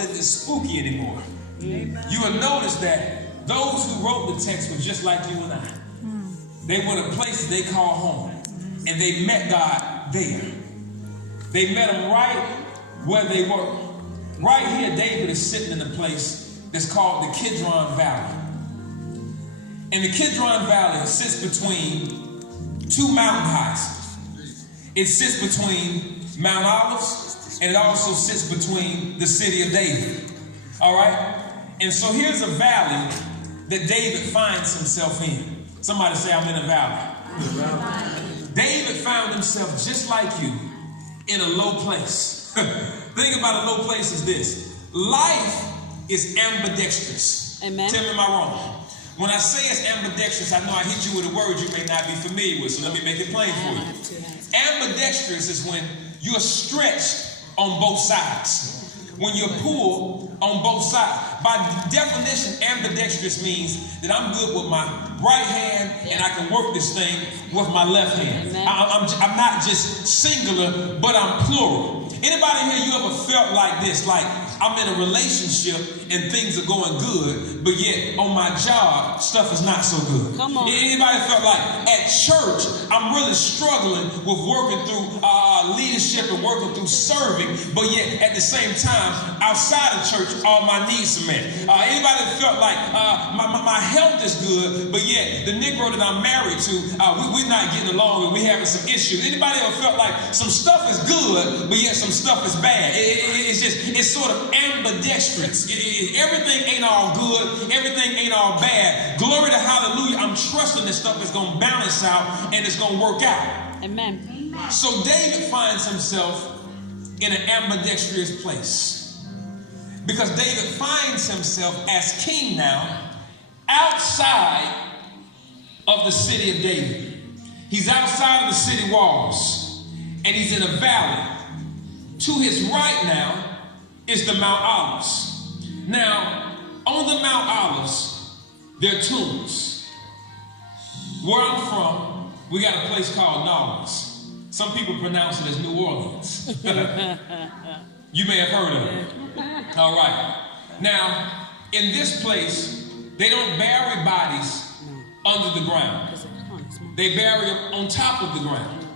isn't as spooky anymore. Amen. You will notice that those who wrote the text were just like you and I. They went to places they call home. And they met God there. They met him right where they were. Right here, David is sitting in a place that's called the Kidron Valley. And the Kidron Valley sits between two mountain heights. It sits between Mount Olives, and it also sits between the city of David. All right? And so here's a valley that David finds himself in. Somebody say, I'm in a valley. David found himself just like you in a low place. The thing about a low place is this. Life is ambidextrous. Amen. Tell me, am I wrong? When I say it's ambidextrous, I know I hit you with a word you may not be familiar with, so let me make it plain for you. Ambidextrous is when you're stretched on both sides. When you're pulled on both sides. By definition, ambidextrous means that I'm good with my right hand and I can work this thing with my left hand. I'm not just singular, but I'm plural. Anybody here, you ever felt like this? Like, I'm in a relationship and things are going good, but yet on my job, stuff is not so good. Come on. Anybody felt like at church, I'm really struggling with working through leadership and working through serving, but yet at the same time, outside of church, all my needs are met. Anybody felt like my health is good, but yet the Negro that I'm married to, we're not getting along and we're having some issues. Anybody ever felt like some stuff is good, but yet some stuff is bad? It's sort of ambidextrous. Everything ain't all good. Everything ain't all bad. Glory to hallelujah. I'm trusting that stuff is going to balance out and it's going to work out. Amen. So David finds himself in an ambidextrous place because David finds himself as king now outside of the city of David. He's outside of the city walls and he's in a valley. To his right now is the Mount Olives. Now, on the Mount Olives, there are tombs. Where I'm from, we got a place called Nolens. Some people pronounce it as New Orleans. You may have heard of it. All right. Now, in this place, they don't bury bodies under the ground. They bury them on top of the ground.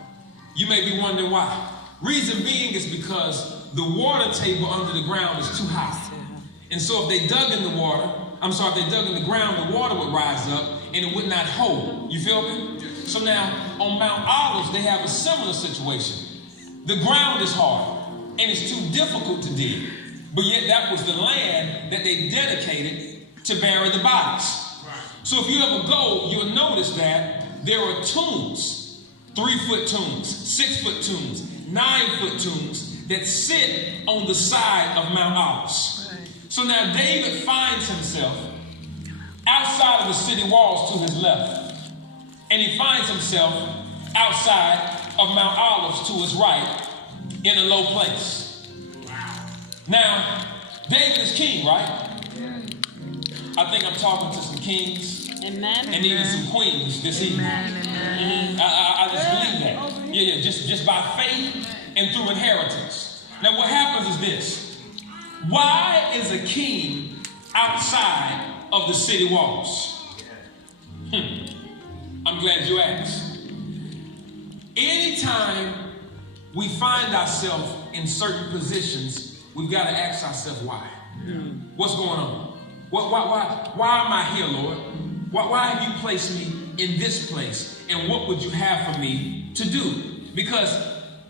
You may be wondering why. Reason being is because the water table under the ground is too high. And so if they dug in the ground, the water would rise up and it would not hold. You feel me? So now on Mount Olives, they have a similar situation. The ground is hard and it's too difficult to dig. But yet that was the land that they dedicated to bury the bodies. So if you ever go, you'll notice that there are tombs, 3-foot tombs, 6-foot tombs, 9-foot tombs that sit on the side of Mount Olives. So now David finds himself outside of the city walls to his left. And he finds himself outside of Mount Olives to his right in a low place. Now, David is king, right? I think I'm talking to some kings. Amen. And even some queens this evening. I just believe that. Yeah, just by faith and through inheritance. Now what happens is this. Why is a king outside of the city walls? I'm glad you asked. Anytime we find ourselves in certain positions, we've got to ask ourselves why. What's going on? Why am I here, Lord? Why have you placed me in this place? And what would you have for me to do? Because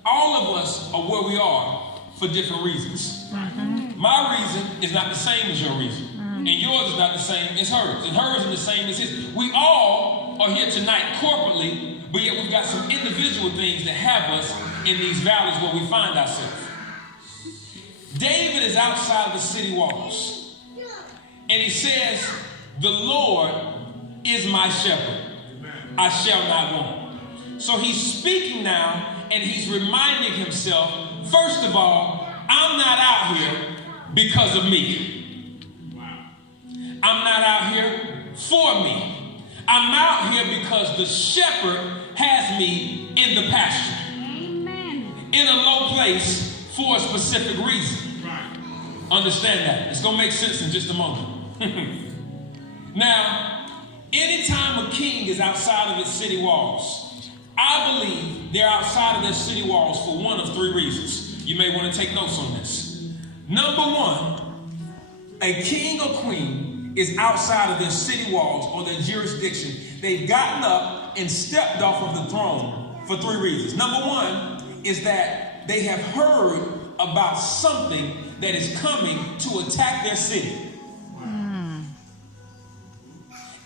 all of us are where we are for different reasons. My reason is not the same as your reason. And yours is not the same as hers. And hers is the same as his. We all are here tonight corporately, but yet we've got some individual things that have us in these valleys where we find ourselves. David is outside of the city walls. And he says, the Lord is my shepherd. I shall not want. So he's speaking now, and he's reminding himself, first of all, I'm not out here because of me. I'm not out here for me. I'm out here because the shepherd has me in the pasture. Amen. In a low place for a specific reason. Right. Understand that. It's going to make sense in just a moment. Now, anytime a king is outside of its city walls, I believe they're outside of their city walls for one of three reasons. You may want to take notes on this. Number one, a king or queen is outside of their city walls or their jurisdiction. They've gotten up and stepped off of the throne for three reasons. Number one is that they have heard about something that is coming to attack their city.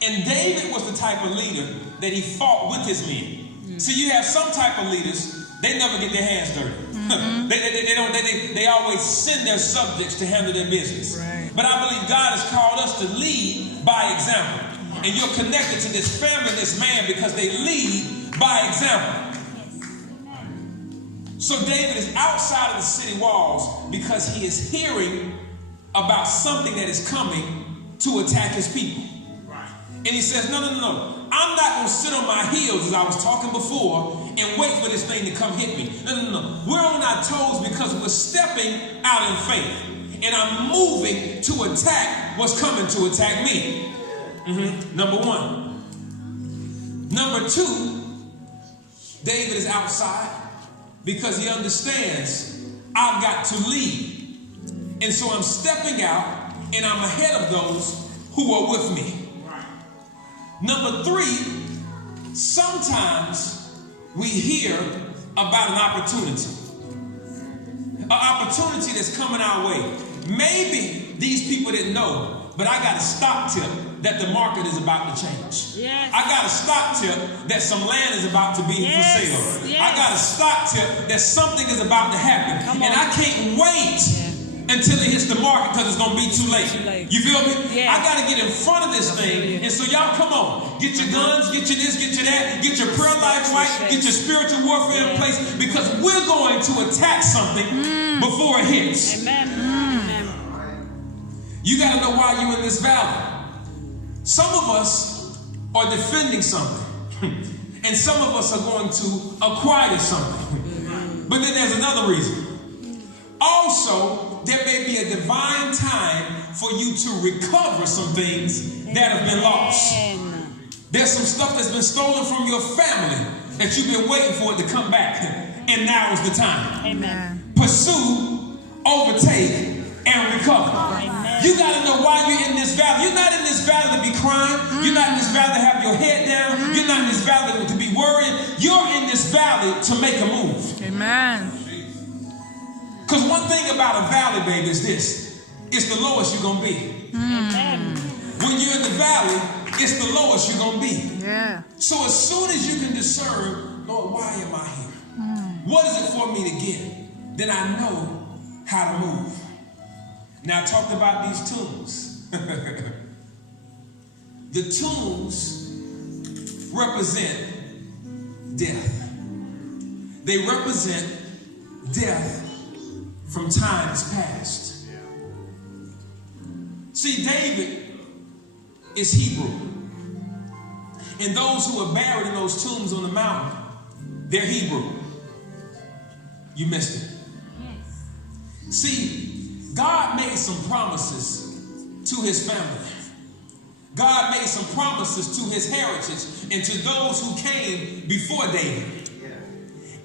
And David was the type of leader that he fought with his men. So you have some type of leaders, they never get their hands dirty. They always send their subjects to handle their business. Right. But I believe God has called us to lead by example. And you're connected to this family, this man, because they lead by example. So David is outside of the city walls because he is hearing about something that is coming to attack his people. Right. And he says, no. I'm not going to sit on my heels, as I was talking before, and wait for this thing to come hit me. No. We're on our toes because we're stepping out in faith. And I'm moving to attack what's coming to attack me. Number one. Number two, David is outside because he understands I've got to lead. And so I'm stepping out and I'm ahead of those who are with me. Number three, sometimes we hear about an opportunity. An opportunity that's coming our way. Maybe these people didn't know, but I got a stock tip that the market is about to change. Yes. I got a stock tip that some land is about to be for sale. Yes. I got a stock tip that something is about to happen. And I can't wait until it hits the market because it's going to be too late. You feel me? Yes. I got to get in front of this thing. And so y'all come on. Get your guns, get your this, get your that. Get your prayer life right. Get your spiritual warfare in place because we're going to attack something before it hits. Amen. You got to know why you're in this valley. Some of us are defending something. And some of us are going to acquire something. But then there's another reason. Also, there may be a divine time for you to recover some things that have been lost. There's some stuff that's been stolen from your family that you've been waiting for it to come back. And now is the time. Amen. Pursue, overtake, and recover. Amen. You got to know why you're in this valley. You're not in this valley to be crying. You're not in this valley to have your head down. You're not in this valley to be worrying. You're in this valley to make a move. Amen. Because one thing about a valley, baby, is this. It's the lowest you're going to be. When you're in the valley, it's the lowest you're going to be. Yeah. So as soon as you can discern, Lord, why am I here? What is it for me to get? Then I know how to move. Now I talked about these tombs. The tombs represent death. They represent death from times past. See, David is Hebrew. And those who are buried in those tombs on the mountain, they're Hebrew. You missed it. Yes. See, God made some promises to his family. God made some promises to his heritage and to those who came before David.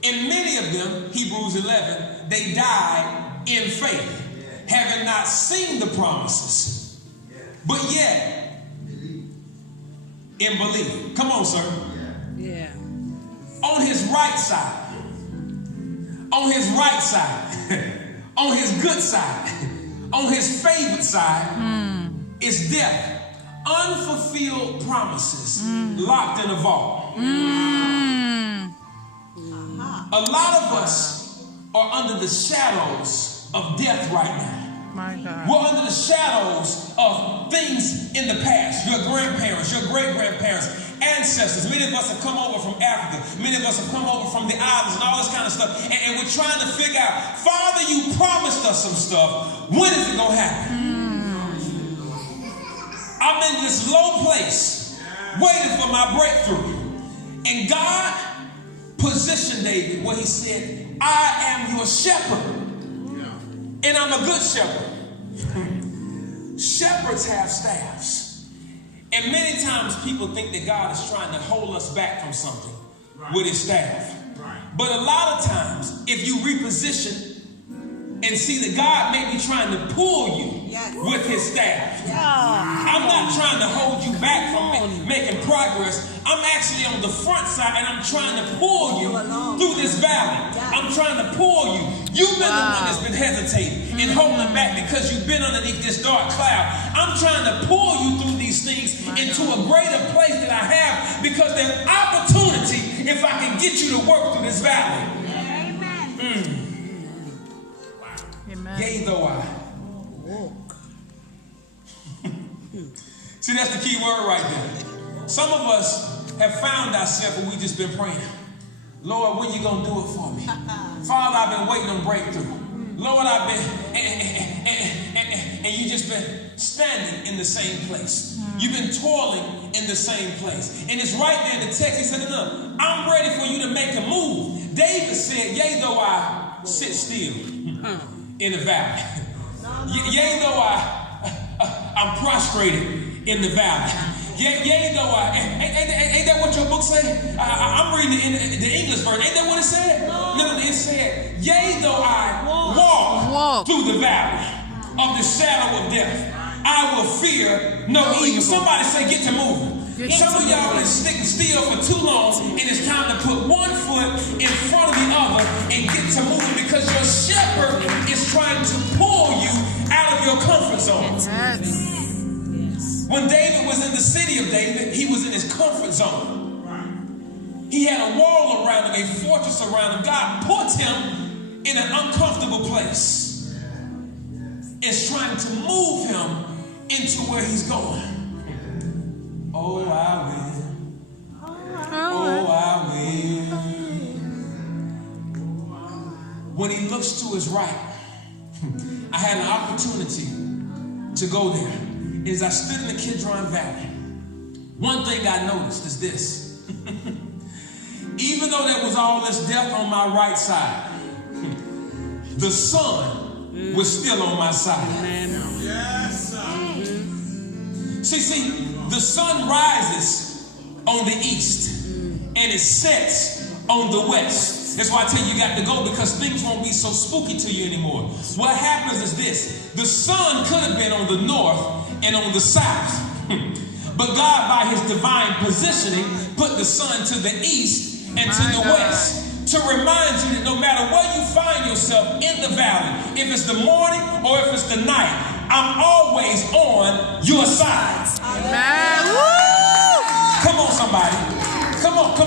And many of them, Hebrews 11, they died in faith, having not seen the promises, but yet in belief. Come on, sir. Yeah. On his right side, on his right side, on his good side, on his favorite side is death. Unfulfilled promises locked in a vault. A lot of us are under the shadows of death right now. My God. We're under the shadows of things in the past. Your grandparents, your great-grandparents, ancestors. Many of us have come over from Africa. Many of us have come over from the islands and all this kind of stuff. And we're trying to figure out, Father, you promised us some stuff. When is it going to happen? I'm in this low place, waiting for my breakthrough. And God positioned David where he said, I am your shepherd. And I'm a good shepherd. Shepherds have staffs. And many times people think that God is trying to hold us back from something with his staff. But a lot of times, if you reposition and see that God may be trying to pull you with his staff. I'm not trying to hold you back from making progress. I'm actually on the front side and I'm trying to pull you through this valley. I'm trying to pull you. You've been the one that's been hesitating and holding back because you've been underneath this dark cloud. I'm trying to pull you through these things into a greater place that I have because there's opportunity if I can get you to work through this valley. Yea, though I. See, that's the key word right there. Some of us have found ourselves when we just been praying. Lord, when you going to do it for me? Father, I've been waiting on breakthrough. Lord, I've been, and you just been standing in the same place. You've been toiling in the same place. And it's right there in the text. He said, look, I'm ready for you to make a move. David said, yea, though I sit still in the valley. Yea, though I'm prostrated in the valley. Yea, though I, ain't that what your book say? I'm reading the English version. Ain't that what it said? No, it said, yea, though I walk through the valley of the shadow of death, I will fear no evil. Somebody say, get to moving. Some of y'all been sticking still for too long, and it's time to put one foot in front of the other and get to moving because your shepherd is trying to pull you out of your comfort zone. When David was in the city of David, he was in his comfort zone. He had a wall around him, a fortress around him. God put him in an uncomfortable place. It's trying to move him into where he's going. Oh, I will. Oh, I will. When he looks to his right, I had an opportunity to go there. As I stood in the Kidron Valley, one thing I noticed is this. Even though there was all this death on my right side, the sun was still on my side. Yes, sir. See, the sun rises on the east and it sets on the west. That's why I tell you got to go because things won't be so spooky to you anymore. What happens is this. The sun could have been on the north and on the south. But God, by his divine positioning, put the sun to the east and to the west to remind you that no matter where you find yourself in the valley, if it's the morning or if it's the night, I'm always on your side. Amen. Come on, somebody. Come on.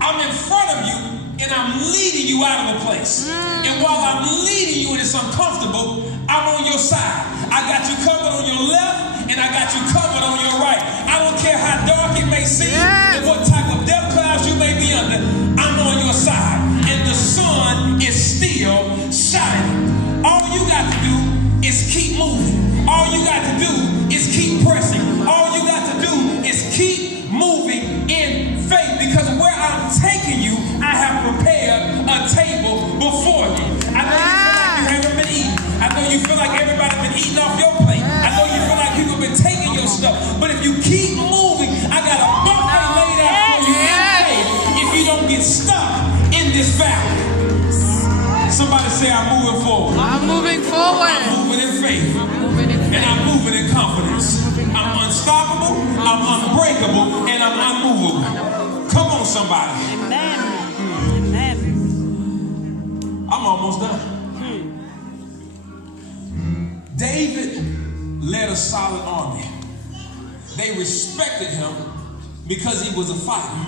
I'm in front of you and I'm leading you out of a place. And while I'm leading you and it's uncomfortable, I'm on your side. I got you covered on your left and I got you covered on your right. I don't care how dark it may seem and what type of death clouds you may be under, I'm on your side. And the sun is still shining. All you got to do is keep moving. All you got to do is keep pressing. All you got to do is keep moving in faith because where I'm taking you, I have prepared a table before you. I know you feel like you haven't been eating. I know you feel like everybody's been eating off your plate. I know you feel like people have been taking your stuff. But if you keep moving, I got a buffet laid out for you in faith if you don't get stuck in this valley. Somebody say, I'm moving forward. I'm moving forward. I'm moving in faith. And I'm moving in confidence. I'm unstoppable, I'm unbreakable, and I'm unmovable. Come on, somebody. Amen. I'm almost done. David led a solid army. They respected him because he was a fighter.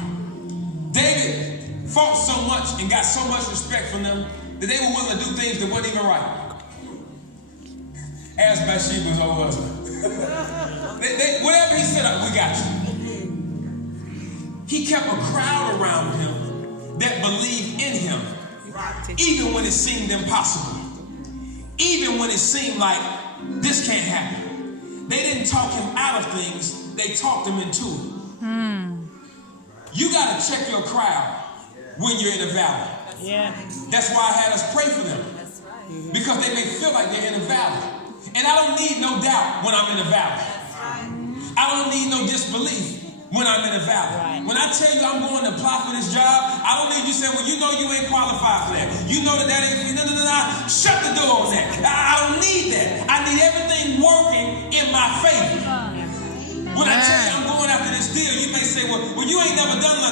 David fought so much and got so much respect from them that they were willing to do things that weren't even right. Ask Bathsheba's old husband. Whatever he said, we got you. He kept a crowd around him that believed in him, even when it seemed impossible, even when it seemed like this can't happen. They didn't talk him out of things, they talked him into it. You got to check your crowd when you're in a valley. Yeah. That's why I had us pray for them, because they may feel like they're in a valley. And I don't need no doubt when I'm in the valley. I don't need no disbelief when I'm in the valley. Right. When I tell you I'm going to apply for this job, I don't need you saying, well, you know you ain't qualified for that. You know that ain't, no. Shut the door on that. I don't need that. I need everything working in my favor. When I tell you I'm going after this deal, you may say, well, you ain't never done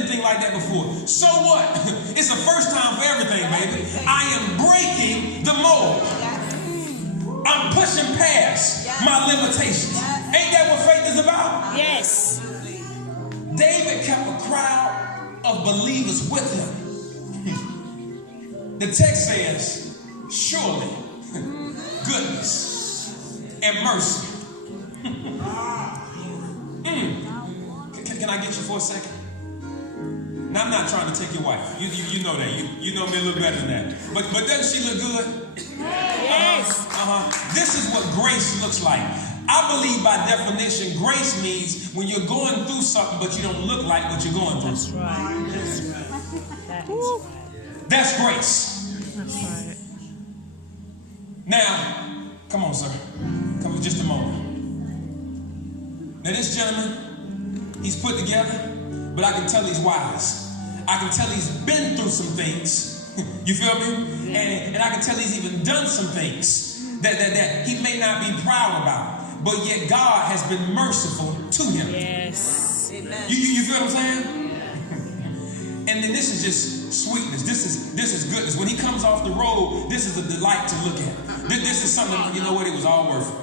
anything like that before. So what? It's the first time for everything, baby. I am breaking the mold. I'm pushing past my limitations. Ain't that what faith is about? Yes. David kept a crowd of believers with him. The text says, surely goodness and mercy. Can I get you for a second? Now, I'm not trying to take your wife. You know that. You know me a little better than that. But doesn't she look good? Yes. This is what grace looks like. I believe by definition, grace means when you're going through something, but you don't look like what you're going through. That's right. That's right. That is right. That's grace. That's right. Now, come on, sir. Come for just a moment. Now, this gentleman, he's put together, but I can tell he's wise. I can tell he's been through some things. You feel me? And I can tell he's even done some things that he may not be proud about. But yet God has been merciful to him. Yes. You feel what I'm saying? And then this is just sweetness. This is goodness. When he comes off the road, this is a delight to look at. This is something, you know what, it was all worth it.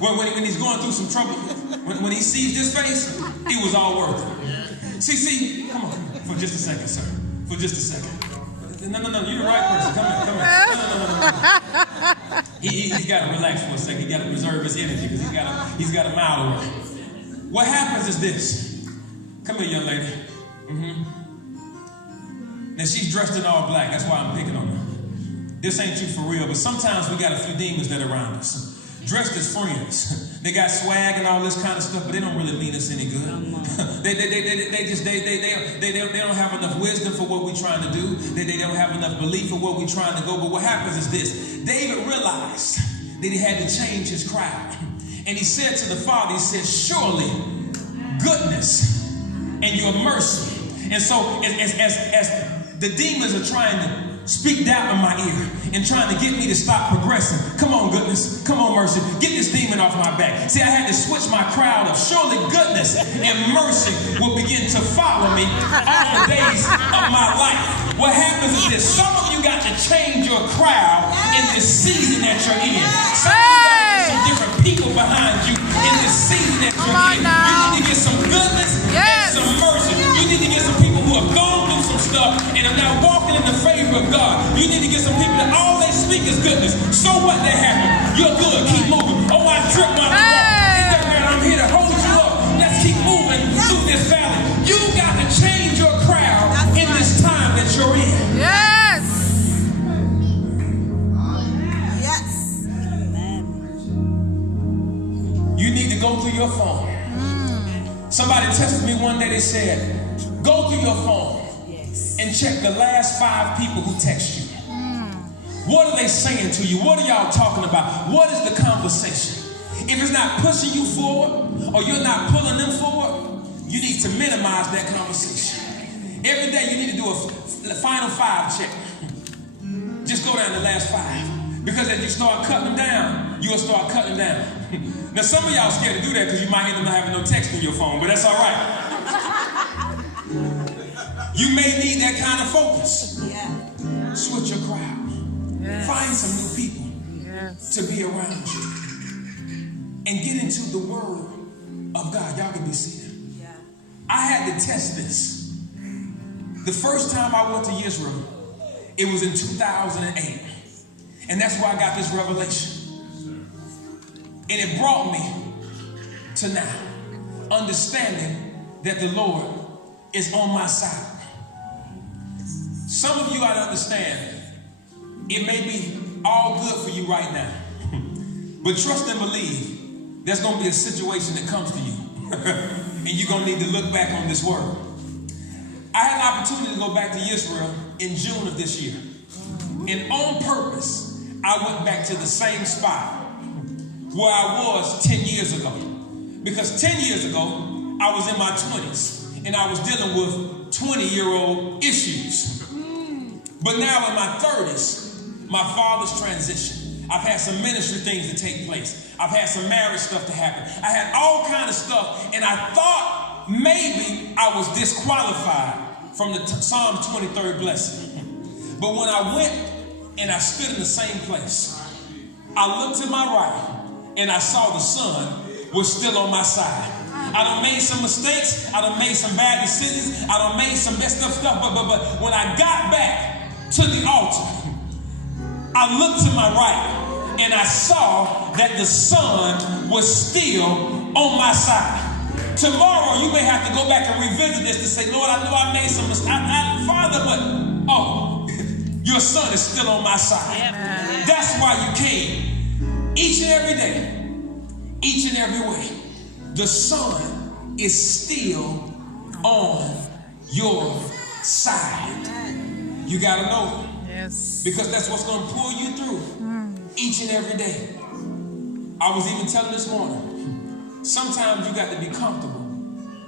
When he's going through some trouble, when he sees this face, it was all worth it. See, come on, for just a second, sir. For just a second. No, you're the right person. Come here. No. He's got to relax for a second. He's got to preserve his energy because he's got a mile away. What happens is this. Come here, young lady. Now, she's dressed in all black. That's why I'm picking on her. This ain't you for real, but sometimes we got a few demons that are around us. Dressed as friends. They got swag and all this kind of stuff, but they don't really mean us any good. They don't have enough wisdom for what we're trying to do. They don't have enough belief for what we're trying to go. But what happens is this. David realized that he had to change his crowd. And he said to the Father, he said, surely goodness and your mercy. And so as the demons are trying to speak doubt in my ear and trying to get me to stop progressing. Come on, goodness. Come on, mercy. Get this demon off my back. See, I had to switch my crowd of surely goodness and mercy will begin to follow me all the days of my life. What happens is this. Some of you got to change your crowd in this season that you're in. Some of you got to get some different people behind you in this season that you're in. You need to get some goodness and some mercy. You need to get some people who have gone through some stuff and are now walking in the favor of God. You need to get some people that all they speak is goodness. So what that happened? You're good. Keep moving. Oh, I tripped my walk. I'm here to hold you up. Let's keep moving through this valley. You got to change your crowd in this time that you're in. Yes. Yes. Amen. You need to go through your phone. Somebody texted me one day. They said, go through your phone and check the last 5 people who text you. What are they saying to you? What are y'all talking about? What is the conversation? If it's not pushing you forward or you're not pulling them forward, you need to minimize that conversation. Every day you need to do a final 5 check. Just go down the last 5. Because as you start cutting them down, you'll start cutting them down. Now some of y'all scared to do that because you might end up not having no text in your phone, but that's all right. You may need that kind of focus. Switch your crowd. Find some new people to be around you. And get into the word of God. Y'all can be seated. I had to test this. The first time I went to Israel, it was in 2008. And that's where I got this revelation. And it brought me to now, understanding that the Lord is on my side. Some of you ought to understand, it may be all good for you right now. But trust and believe, there's going to be a situation that comes to you. And you're going to need to look back on this word. I had an opportunity to go back to Israel in June of this year. And on purpose, I went back to the same spot where I was 10 years ago. Because 10 years ago, I was in my 20s and I was dealing with 20-year-old issues. But now in my 30s, my father's transition. I've had some ministry things to take place. I've had some marriage stuff to happen. I had all kind of stuff, and I thought maybe I was disqualified from the Psalm 23rd blessing. But when I went and I stood in the same place, I looked to my right and I saw the sun was still on my side. I done made some mistakes. I done made some bad decisions. I done made some messed up stuff. But when I got back to the altar, I looked to my right and I saw that the sun was still on my side. Tomorrow you may have to go back and revisit this to say, Lord, I know I made some mistakes. Father, but your son is still on my side. Yeah. That's why you came each and every day, each and every way. The sun is still on your side. You got to know it. Yes. Because that's what's going to pull you through each and every day. I was even telling this morning, sometimes you got to be comfortable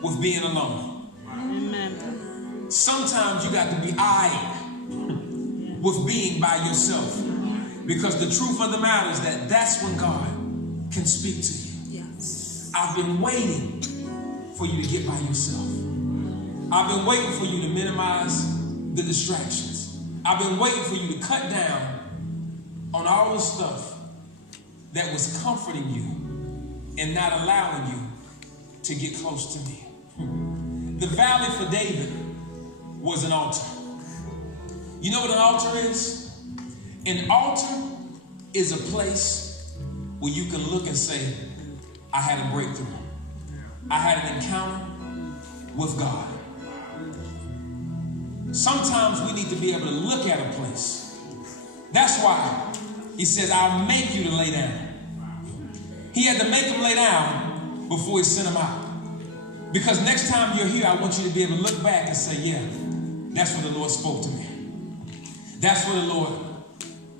with being alone. Amen. Sometimes you got to be eyed with being by yourself. Because the truth of the matter is that that's when God can speak to you. Yes. I've been waiting for you to get by yourself. I've been waiting for you to minimize the distractions. I've been waiting for you to cut down on all the stuff that was comforting you and not allowing you to get close to me. The valley for David was an altar. You know what an altar is? An altar is a place where you can look and say, I had a breakthrough. I had an encounter with God. Sometimes we need to be able to look at a place. That's why he says, I'll make you to lay down. He had to make him lay down before he sent him out. Because next time you're here, I want you to be able to look back and say, yeah, that's where the Lord spoke to me. That's where the Lord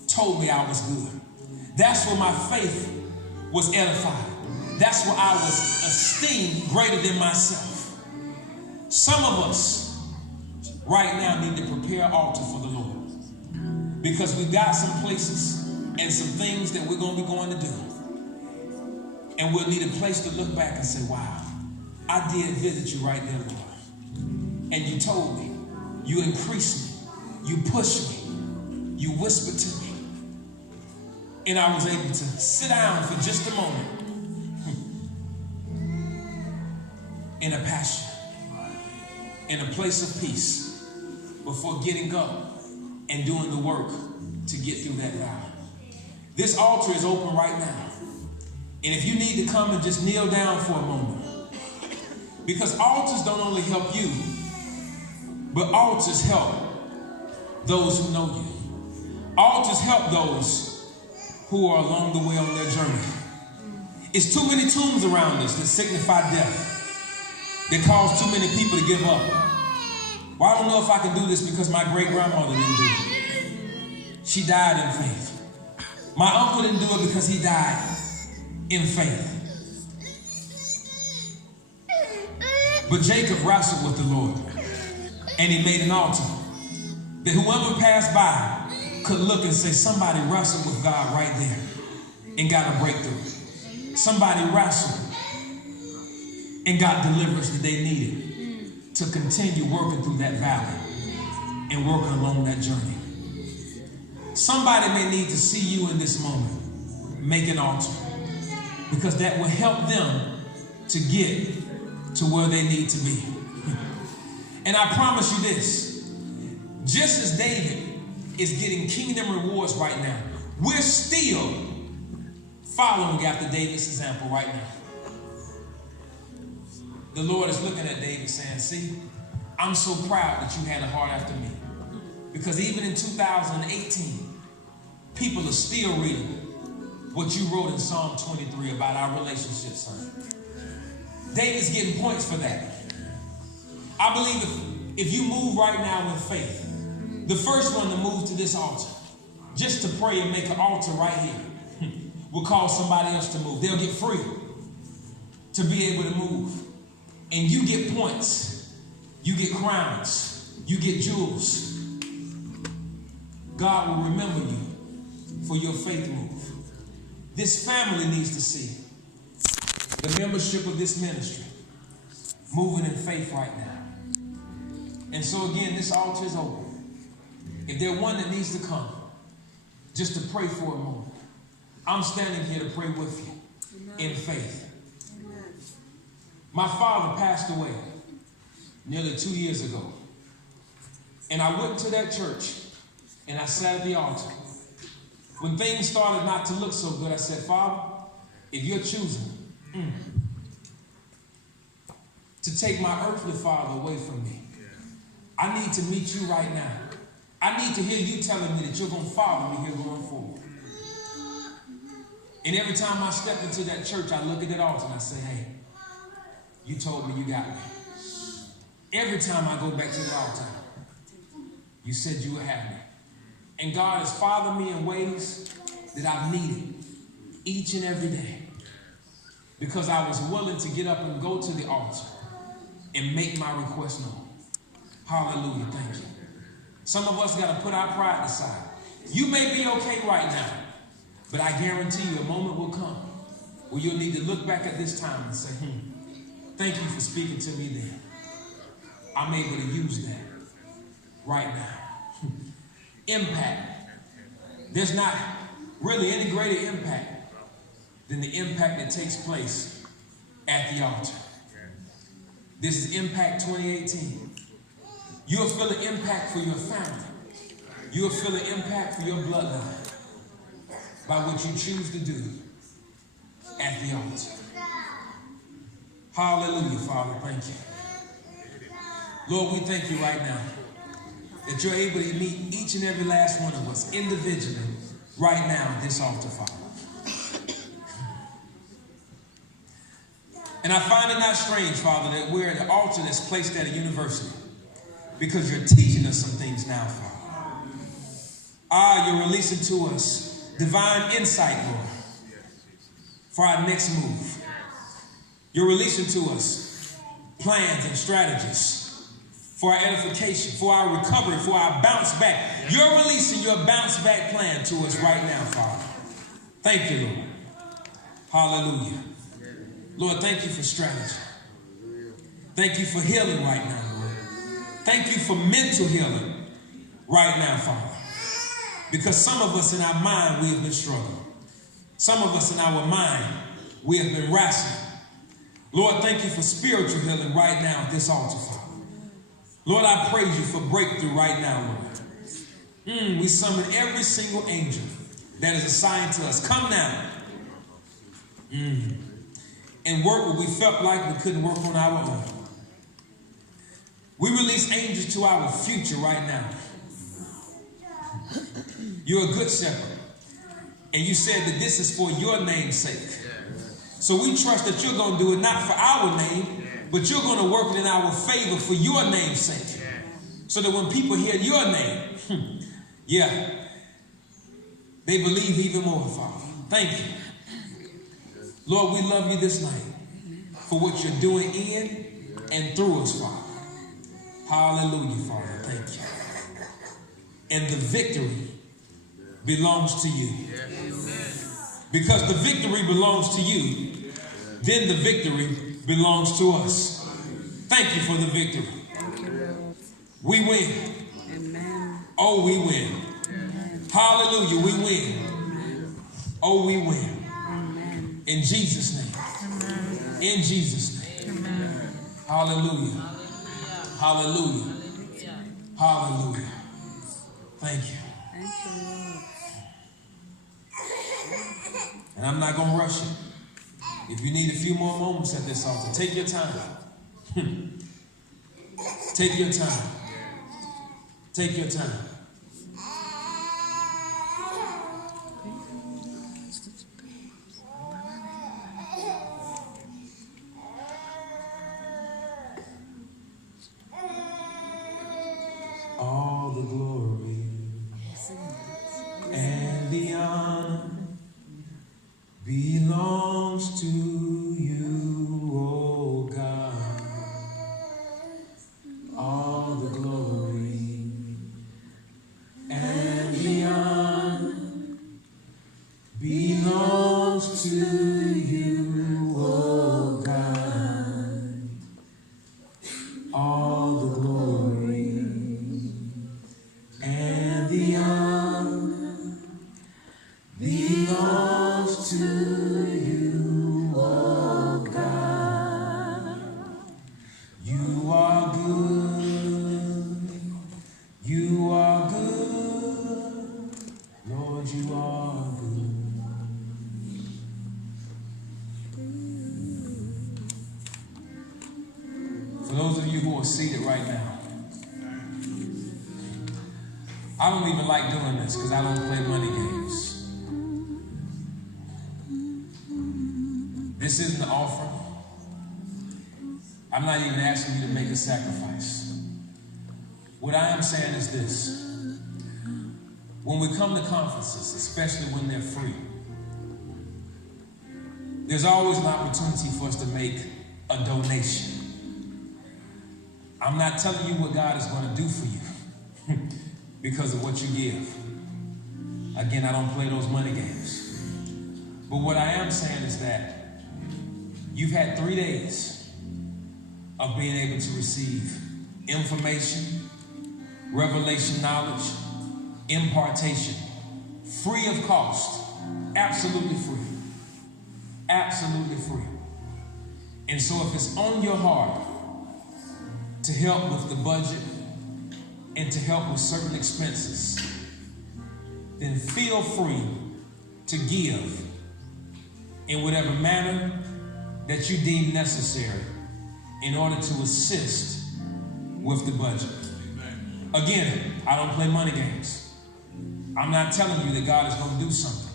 told me I was good. That's where my faith was edified. That's where I was esteemed greater than myself. Some of us right now need to prepare an altar for the Lord. Because we've got some places and some things that we're going to be going to do. And we'll need a place to look back and say, wow, I did visit you right there, Lord. And you told me, you increased me, you pushed me, you whispered to me. And I was able to sit down for just a moment in a pasture, in a place of peace, before getting up and doing the work to get through that valley. This altar is open right now. And if you need to come and just kneel down for a moment, because altars don't only help you, but altars help those who know you. Altars help those who are along the way on their journey. It's too many tombs around us that signify death, that cause too many people to give up. Well, I don't know if I can do this because my great-grandmother didn't do it. She died in faith. My uncle didn't do it because he died in faith. But Jacob wrestled with the Lord, and he made an altar that whoever passed by could look and say, somebody wrestled with God right there and got a breakthrough. Somebody wrestled and got deliverance that they needed to continue working through that valley and working along that journey. Somebody may need to see you in this moment make an altar, because that will help them to get to where they need to be. And I promise you this, just as David is getting kingdom rewards right now, we're still following after David's example right now. The Lord is looking at David saying, see, I'm so proud that you had a heart after me. Because even in 2018, people are still reading what you wrote in Psalm 23 about our relationship, son. David's getting points for that. I believe if you move right now with faith, the first one to move to this altar just to pray and make an altar right here will cause somebody else to move. They'll get free to be able to move. And you get points. You get crowns. You get jewels. God will remember you for your faith move. This family needs to see the membership of this ministry moving in faith right now. And so again, this altar is open. If there's one that needs to come, just to pray for a moment, I'm standing here to pray with you in faith. My father passed away nearly 2 years ago. And I went to that church and I sat at the altar. When things started not to look so good, I said, Father, if you're choosing to take my earthly father away from me, I need to meet you right now. I need to hear you telling me that you're going to follow me here going forward. And every time I step into that church, I look at that altar and I say, hey, you told me you got me. Every time I go back to the altar, you said you would have me. And God has fathered me in ways that I've needed each and every day. Because I was willing to get up and go to the altar and make my request known. Hallelujah, thank you. Some of us got to put our pride aside. You may be okay right now, but I guarantee you a moment will come where you'll need to look back at this time and say, thank you for speaking to me then. I'm able to use that right now. Impact. There's not really any greater impact than the impact that takes place at the altar. This is Impact 2018. You'll feel an impact for your family. You'll feel an impact for your bloodline by what you choose to do at the altar. Hallelujah, Father, thank you. Lord, we thank you right now that you're able to meet each and every last one of us individually right now at this altar, Father. And I find it not strange, Father, that we're at an altar that's placed at a university because you're teaching us some things now, Father. You're releasing to us divine insight, Lord, for our next move. You're releasing to us plans and strategies for our edification, for our recovery, for our bounce back. You're releasing your bounce back plan to us right now, Father. Thank you, Lord. Hallelujah. Lord, thank you for strategy. Thank you for healing right now, Lord. Thank you for mental healing right now, Father. Because some of us in our mind, we have been struggling. Some of us in our mind, we have been wrestling. Lord, thank you for spiritual healing right now at this altar, Father. Lord, I praise you for breakthrough right now, Lord. We summon every single angel that is assigned to us. Come now. And work what we felt like we couldn't work on our own. We release angels to our future right now. You're a good shepherd. And you said that this is for your name's sake. So we trust that you're going to do it not for our name, but you're going to work it in our favor for your name's sake. So that when people hear your name, they believe even more, Father. Thank you. Lord, we love you this night for what you're doing in and through us, Father. Hallelujah, Father. Thank you. And the victory belongs to you. Because the victory belongs to you, then the victory belongs to us. Thank you for the victory. We win. Oh, we win. Hallelujah, we win. Oh, we win. In Jesus' name. In Jesus' name. Hallelujah. Hallelujah. Hallelujah. Thank you. And I'm not going to rush you. If you need a few more moments at this altar, take your time. Take your time. Take your time. All the glory and belongs to you, oh God. All the glory and the honor belongs to you, oh God. All the glory and the honor belongs to you, oh God. You are good. You are good. Lord, you are good. For those of you who are seated right now, I don't even like doing this because I don't play money games. This isn't the offering. I'm not even asking you to make a sacrifice. What I am saying is this. When we come to conferences, especially when they're free, there's always an opportunity for us to make a donation. I'm not telling you what God is going to do for you because of what you give. Again, I don't play those money games. But what I am saying is that you've had 3 days of being able to receive information, revelation knowledge, impartation, free of cost, absolutely free. Absolutely free. And so if it's on your heart to help with the budget and to help with certain expenses, then feel free to give in whatever manner that you deem necessary in order to assist with the budget. Again, I don't play money games. I'm not telling you that God is going to do something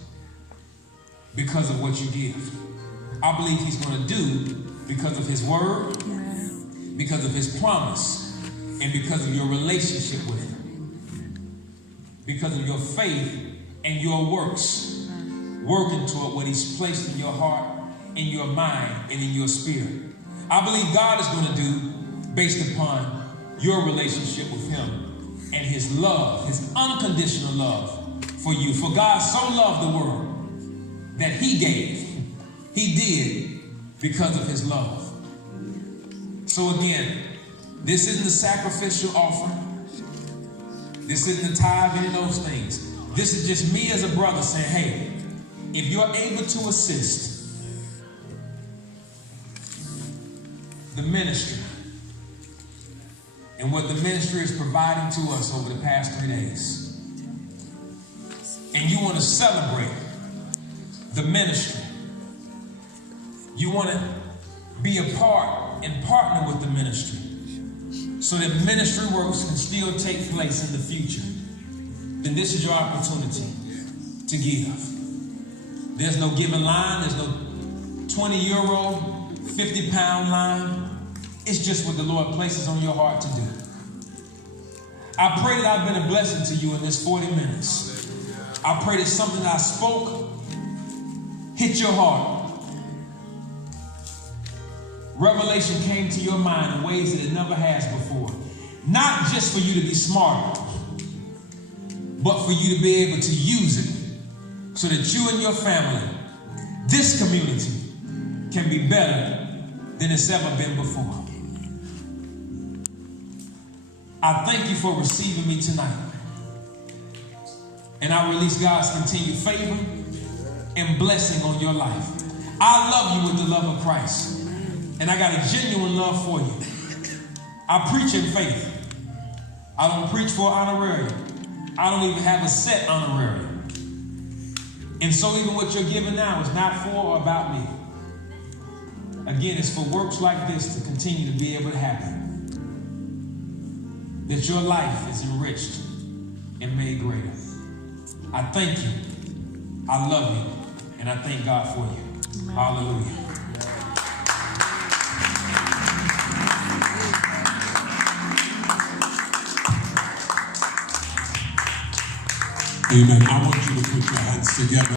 because of what you give. I believe he's going to do because of his word, because of his promise, and because of your relationship with him. Because of your faith and your works, working toward what he's placed in your heart, in your mind, and in your spirit. I believe God is going to do based upon your relationship with him and his love, his unconditional love for you. For God so loved the world that he gave. He did because of his love. So again, this isn't a sacrificial offering. This isn't a tithe, any of those things. This is just me as a brother saying, hey, if you're able to assist the ministry and what the ministry is providing to us over the past 3 days, and you want to celebrate the ministry, you want to be a part and partner with the ministry so that ministry works can still take place in the future, then this is your opportunity to give. There's no giving line. There's no 20 euro, 50 pound line. It's just what the Lord places on your heart to do. I pray that I've been a blessing to you in this 40 minutes. I pray that something I spoke hit your heart. Revelation came to your mind in ways that it never has before. Not just for you to be smarter, but for you to be able to use it so that you and your family, this community, can be better than it's ever been before. I thank you for receiving me tonight. And I release God's continued favor and blessing on your life. I love you with the love of Christ. And I got a genuine love for you. I preach in faith. I don't preach for honorarium. I don't even have a set honorarium. And so even what you're giving now is not for or about me. Again, it's for works like this to continue to be able to happen. That your life is enriched and made greater. I thank you. I love you. And I thank God for you. Hallelujah. Amen. I want you to put your hands together.